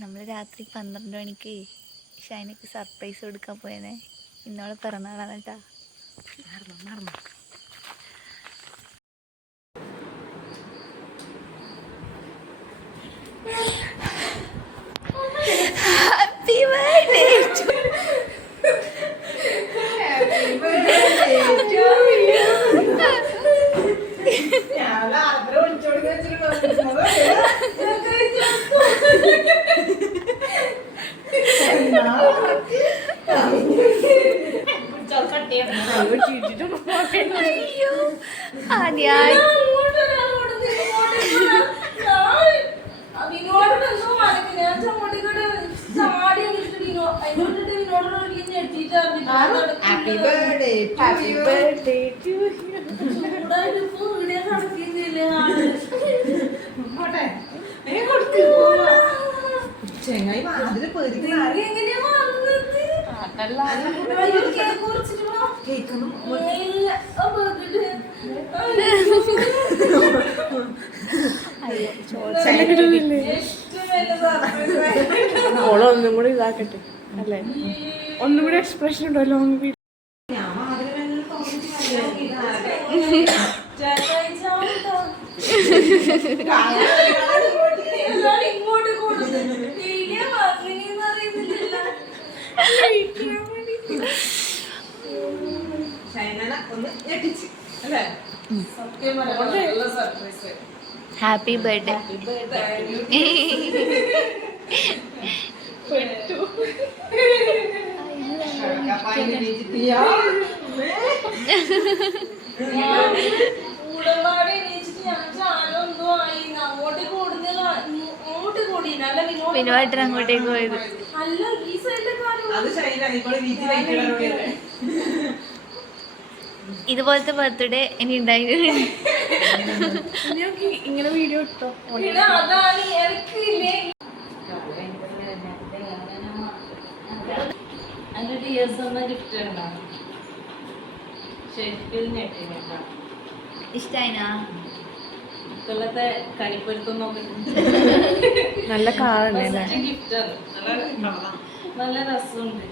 നമ്മൾ രാത്രി 12 മണിക്ക് ഷൈനക്ക് സർപ്രൈസ് കൊടുക്കാൻ പോയനെ. ഇന്നോളെ പിറന്നാളാണ് കേട്ടാ. ഹാപ്പി ബർത്ത്ഡേ അയ്യോ ആദ്യായി ഹാപ്പി ബർത്ത്ഡേ ടു ചെങ്ങായി അതില് ഓളൊന്നും കൂടി ഇതാക്കട്ടെ അല്ലേ, ഒന്നും കൂടി എക്സ്പ്രഷൻ ഉണ്ടോ ലോങ് വീഡിയോ. Happy birthday. പിന്നുമായിട്ടാണ് അങ്ങോട്ടേക്ക് പോയത്. ഇതുപോലത്തെ ബർത്ത്ഡേ ഇനി ഉണ്ടായിരുന്നു. ഇങ്ങനെ വീഡിയോ ഇട്ടോ ഇഷ്ടായിനാ? ഇക്കൊല്ലത്തെ കണിപ്പൊരുത്തം നോക്കിട്ട് നല്ല കാറുണ്ട്, ഗിഫ്റ്റാണ്. നല്ല രസമുണ്ട്.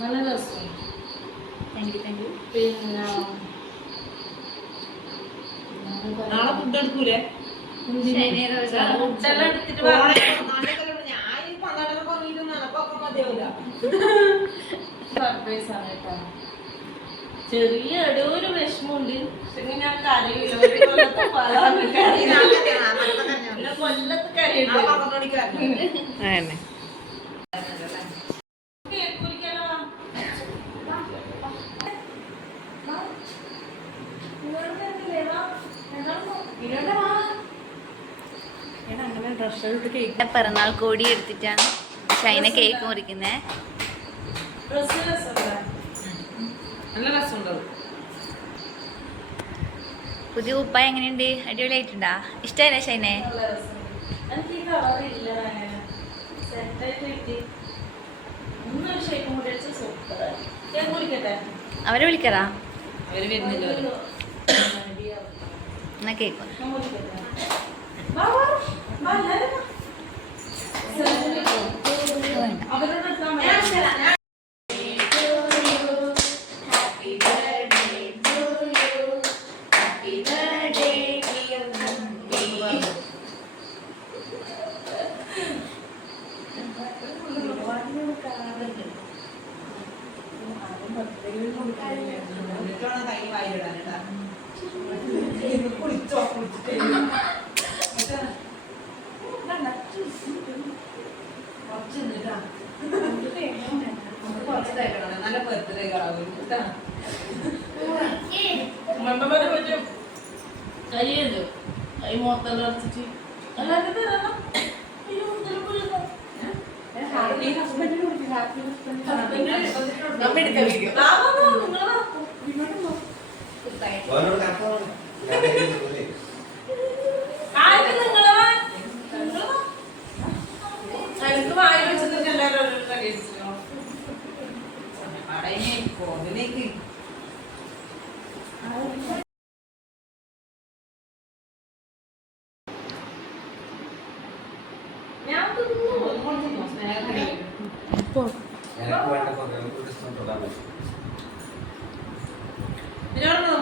നല്ല രസമുണ്ട്. പിന്നെ നാളെ ഫുഡ് എടുക്കൂലേ? ഫുഡെല്ലാം എടുത്തിട്ട് സർപ്രൈസ് ആണ് കേട്ടോ. ചെറിയ ഒരു വിഷമമുണ്ട്. പക്ഷെ ഞാൻ കരയില്ല. കൊല്ലത്ത് കരയുണ്ട്. പിറന്നാൾ കോടി എടുത്തിട്ടാണ് ഷൈന കേക്ക് മുറിക്കുന്നേ. നല്ല രസമുണ്ടാവും. പുതിയ കുപ്പായ എങ്ങനെയുണ്ട്? അടിപൊളിയായിട്ടുണ്ടാ? ഇഷ്ടമല്ലേ ഷൈനെ? അവരെ വിളിക്കറാ? എന്നാ കേക്ക് നല്ല ബർത്ത്ഡേ കഴിയല്ലോ. ഈ മൊത്തം അടച്ചിട്ട് എല്ലാവരും ഇപ്പൊ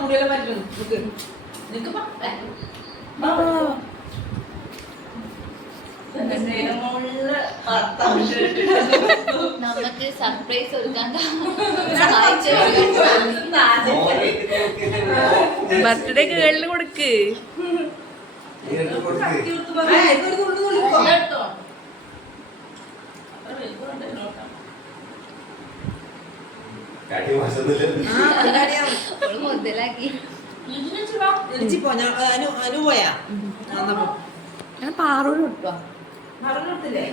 മുടിയെല്ലാം പറ്റുന്നു നിനക്ക് നമുക്ക് സർപ്രൈസ് കൊടുക്കാൻ ബർത്ത്ഡേ കേളിന് കൊടുക്ക്. മുതലാക്കി അനുപോയാ ഞാൻ പാറോട് കൊടുക്കുക. പറഞ്ഞിട്ടില്ലേ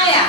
ആയാ